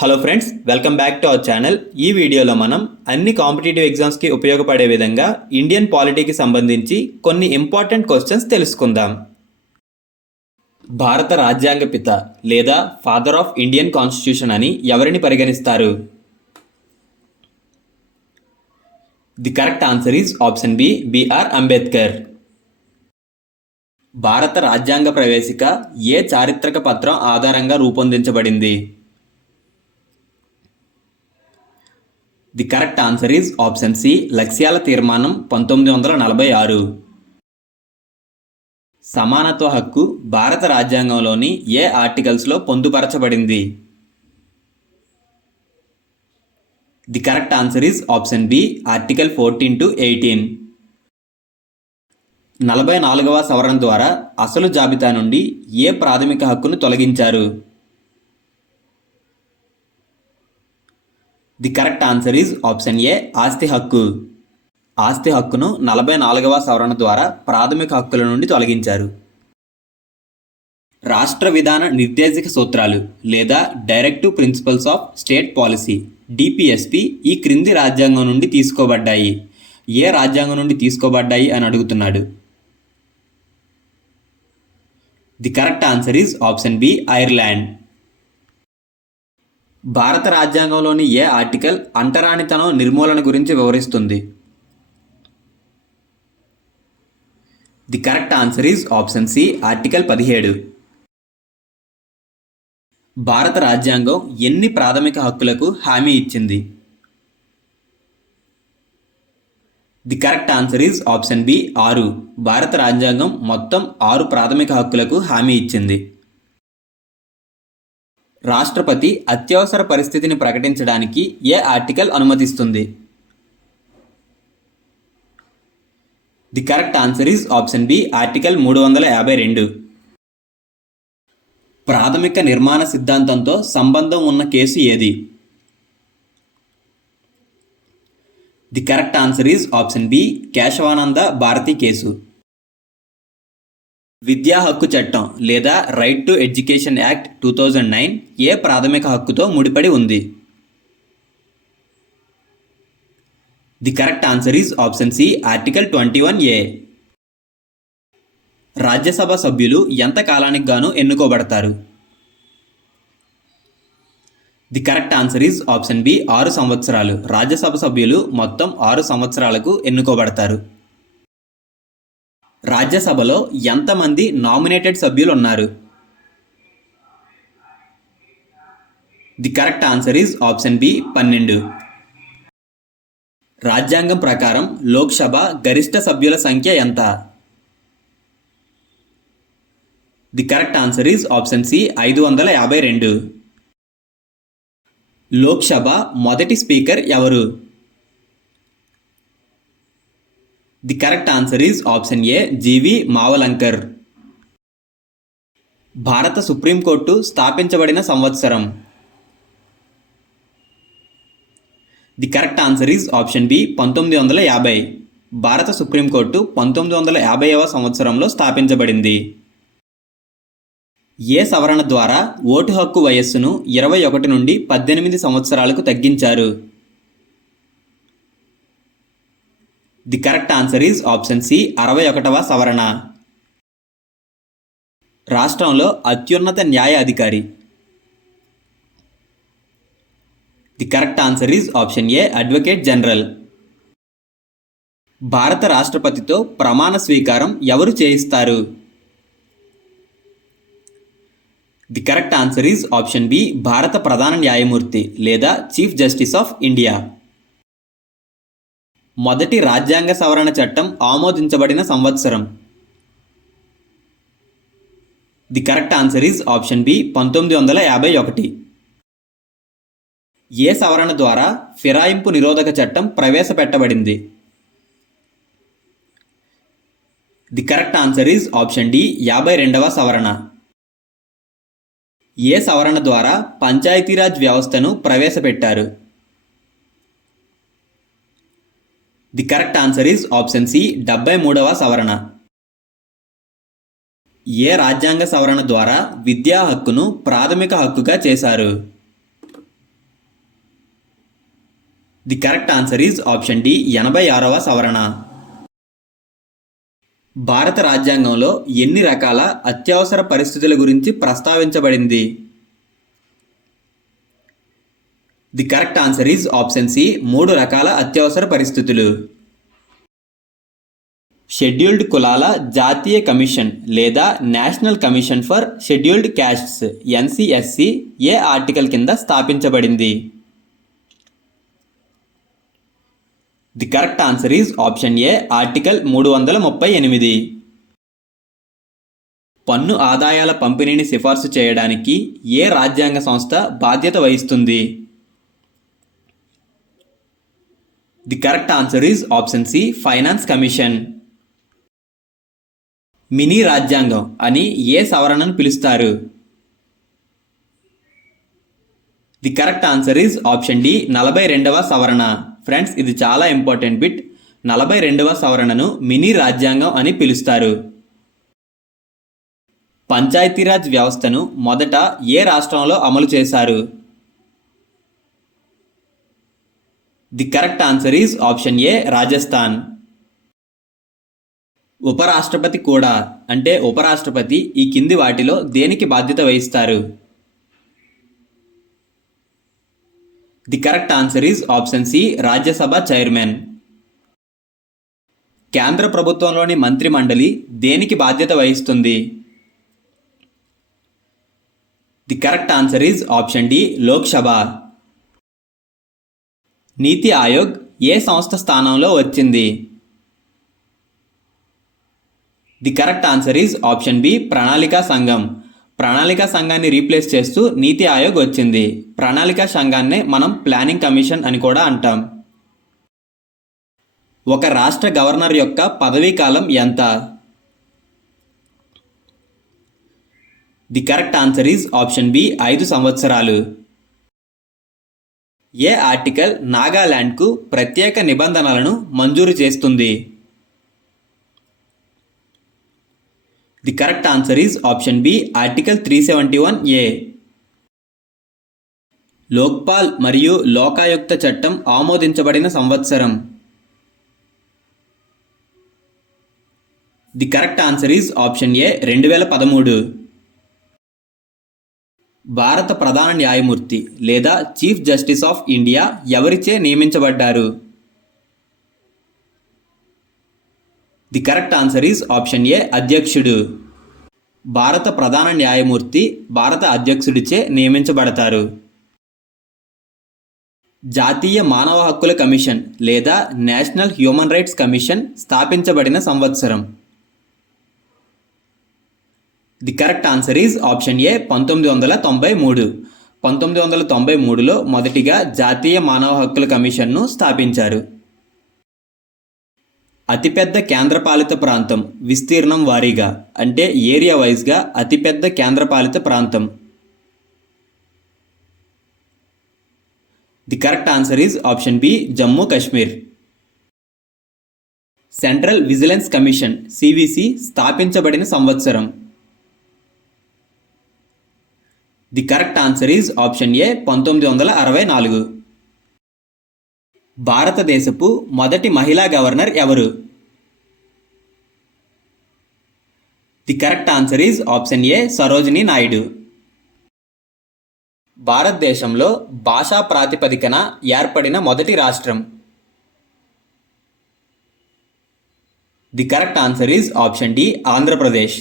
Hello friends, welcome back to our channel. ఈ వీడియోలో మనం అన్ని కాంపిటేటివ్ ఎగ్జామ్స్కి ఉపయోగపడే విధంగా ఇండియన్ పాలిటీకి సంబంధించి కొన్ని ఇంపార్టెంట్ క్వశ్చన్స్ తెలుసుకుందాం. భారత రాజ్యాంగ పిత లేదా ఫాదర్ ఆఫ్ ఇండియన్ కాన్స్టిట్యూషన్ అని ఎవరిని పరిగణిస్తారు? The correct answer is option B, B R Ambedkar. భారత రాజ్యాంగ ప్రవేశిక ఏ చారిత్రక పత్రం ఆధారంగా రూపొందించబడింది? The correct answer is option C, లక్ష్యాల తీర్మానం 1946. సమానత్వ హక్కు భారత రాజ్యాంగంలోని ఏ ఆర్టికల్స్లో పొందుపరచబడింది? The correct answer is option B, article 14 to 18. 44వ సవరణ ద్వారా అసలు జాబితా నుండి ఏ ప్రాథమిక హక్కును తొలగించారు? The correct answer is option A, ఆస్తి హక్కు. ఆస్తి హక్కును 44వ సవరణ ద్వారా ప్రాథమిక హక్కుల నుండి తొలగించారు. రాష్ట్ర విధాన నిర్దేశక సూత్రాలు లేదా directive principles of state policy DPSP ఈ క్రింది రాజ్యాంగం నుండి తీసుకోబడ్డాయి. ఏ రాజ్యాంగం నుండి తీసుకోబడ్డాయి అని అడుగుతున్నాడు. The correct answer is option B, Ireland. భారత రాజ్యాంగంలోని ఏ ఆర్టికల్ అంటరానితనం నిర్మూలన గురించి వివరిస్తుంది? The correct answer is option C, article 17. భారత రాజ్యాంగం ఎన్ని ప్రాథమిక హక్కులకు హామీ ఇచ్చింది? The correct answer is option B, 6. భారత రాజ్యాంగం మొత్తం 6 ప్రాథమిక హక్కులకు హామీ ఇచ్చింది. రాష్ట్రపతి అత్యవసర పరిస్థితిని ప్రకటించడానికి ఏ ఆర్టికల్ అనుమతిస్తుంది? The correct answer is option B, article 352. ప్రాథమిక నిర్మాణ సిద్ధాంతంతో సంబంధం ఉన్న కేసు ఏది? The correct answer is option B, Kesavananda Bharati case. విద్యా హక్కు చట్టం లేదా రైట్ టు ఎడ్యుకేషన్ యాక్ట్ 2009 ఏ ప్రాథమిక హక్కుతో ముడిపడి ఉంది? The correct answer is option C, article 21A. Rajya Sabha సభ్యులు ఎంత కాలానికి గాను ఎన్నుకోబడతారు? The correct answer is option B, 6 సంవత్సరాలు. రాజ్యసభ సభ్యులు మొత్తం 6 సంవత్సరాలకు ఎన్నుకోబడతారు. రాజ్యసభలో ఎంతమంది నామినేటెడ్ సభ్యులు ఉన్నారు? The correct answer is option B, 12. రాజ్యాంగం ప్రకారం లోక్సభ గరిష్ట సభ్యుల సంఖ్య ఎంత? The correct answer is option C, 552. Lok Sabha మొదటి స్పీకర్ ఎవరు? The correct answer is option ఏ, జీవి మావలంకర్. భారత సుప్రీంకోర్టు స్థాపించబడిన సంవత్సరం? The correct answer is option B, 1950. భారత సుప్రీంకోర్టు 1950వ సంవత్సరంలో స్థాపించబడింది. ఏ సవరణ ద్వారా ఓటు హక్కు వయస్సును 21 నుండి 18 సంవత్సరాలకు తగ్గించారు? The correct answer is option C, 61వ సవరణ. రాష్ట్రంలో అత్యున్నత న్యాయ అధికారి? The correct answer is option A, advocate general. భారత రాష్ట్రపతితో ప్రమాణ స్వీకారం ఎవరు చేయిస్తారు? The correct answer is option B, భారత ప్రధాన న్యాయమూర్తి లేదా చీఫ్ జస్టిస్ ఆఫ్ ఇండియా. మొదటి రాజ్యాంగ సవరణ చట్టం ఆమోదించబడిన సంవత్సరం? The correct answer is option B, 1951. ఏ సవరణ ద్వారా ఫిరాయింపు నిరోధక చట్టం ప్రవేశపెట్టబడింది? The correct answer is option D, 52వ సవరణ. ఏ సవరణ ద్వారా పంచాయతీరాజ్ వ్యవస్థను ప్రవేశపెట్టారు? The correct answer is option C, 73వ సవరణ. ఏ రాజ్యాంగ సవరణ ద్వారా విద్యా హక్కును ప్రాథమిక హక్కుగా చేశారు? The correct answer is option D 86వ సవరణ. భారత రాజ్యాంగంలో ఎన్ని రకాల అత్యవసర పరిస్థితుల గురించి ప్రస్తావించబడింది? The correct answer is option C 3 రకాల అత్యవసర పరిస్థితులు. షెడ్యూల్డ్ కులాల జాతీయ కమిషన్ లేదా national commission for scheduled castes NCSC ఏ ఆర్టికల్ కింద స్థాపించబడింది? The correct answer is option A article 338. పన్ను ఆదాయాల పంపిణీని సిఫార్సు చేయడానికి ఏ రాజ్యాంగ సంస్థ బాధ్యత వహిస్తుంది? The correct answer is option C finance commission. Mini రాజ్యాంగం అని ఏ సవరణను పిలుస్తారు? The correct answer is option D 42వ సవరణ. ఫ్రెండ్స్, ఇది చాలా ఇంపార్టెంట్ బిట్. 42వ సవరణను మినీ రాజ్యాంగం అని పిలుస్తారు. పంచాయతీరాజ్ వ్యవస్థను మొదట ఏ రాష్ట్రంలో అమలు చేశారు? The correct answer is option ఏ రాజస్థాన్. ఉపరాష్ట్రపతి కూడా అంటే ఉపరాష్ట్రపతి ఈ కింది వాటిలో దేనికి బాధ్యత వహిస్తారు? The correct answer is option C Rajya Sabha chairman. కేంద్ర ప్రభుత్వంలోని మంత్రి మండలి దేనికి బాధ్యత వహిస్తుంది? The correct answer is option D Lok Sabha. NITI Aayog ఏ సంస్థ స్థానంలో వచ్చింది? The correct answer is option B ప్రణాళికా సంఘం. ప్రణాళికా సంఘాన్ని రీప్లేస్ చేస్తూ నీతి ఆయోగ్ వచ్చింది. ప్రణాళికా సంఘాన్నే మనం ప్లానింగ్ కమిషన్ అని కూడా అంటాం. ఒక రాష్ట్ర గవర్నర్ యొక్క పదవీ కాలం ఎంత? The correct answer is option B 5 సంవత్సరాలు. ఏ ఆర్టికల్ నాగాలాండ్కు ప్రత్యేక నిబంధనలను మంజూరు చేస్తుంది? The correct answer is option B article 371A. Lokpal మరియు లోకాయుక్త చట్టం ఆమోదించబడిన సంవత్సరం? The correct answer is option A 2013. భారత ప్రధాన న్యాయమూర్తి లేదా చీఫ్ జస్టిస్ ఆఫ్ ఇండియా ఎవరిచే నియమించబడ్డారు? The correct answer is option A అధ్యక్షుడు. భారత ప్రధాన న్యాయమూర్తి భారత అధ్యక్షుడిచే నియమించబడతారు. జాతీయ మానవ హక్కుల కమిషన్ లేదా నేషనల్ హ్యూమన్ రైట్స్ కమిషన్ స్థాపించబడిన సంవత్సరం? The correct answer is option ఏ 1993. 1993లో మొదటిగా జాతీయ మానవ హక్కుల కమిషన్ను స్థాపించారు. అతిపెద్ద కేంద్రపాలిత ప్రాంతం విస్తీర్ణం వారీగా అంటే ఏరియా వైజ్గా అతిపెద్ద కేంద్రపాలిత ప్రాంతం? The correct answer is option B Jammu Kashmir. Central vigilance commission CVC స్థాపించబడిన సంవత్సరం? The correct answer is option A 1964. భారతదేశపు మొదటి మహిళా గవర్నర్ ఎవరు? The correct answer is option A Sarojini Naidu. భారతదేశంలో భాషా ప్రాతిపదికన ఏర్పడిన మొదటి రాష్ట్రం? The correct answer is option D Andhra Pradesh.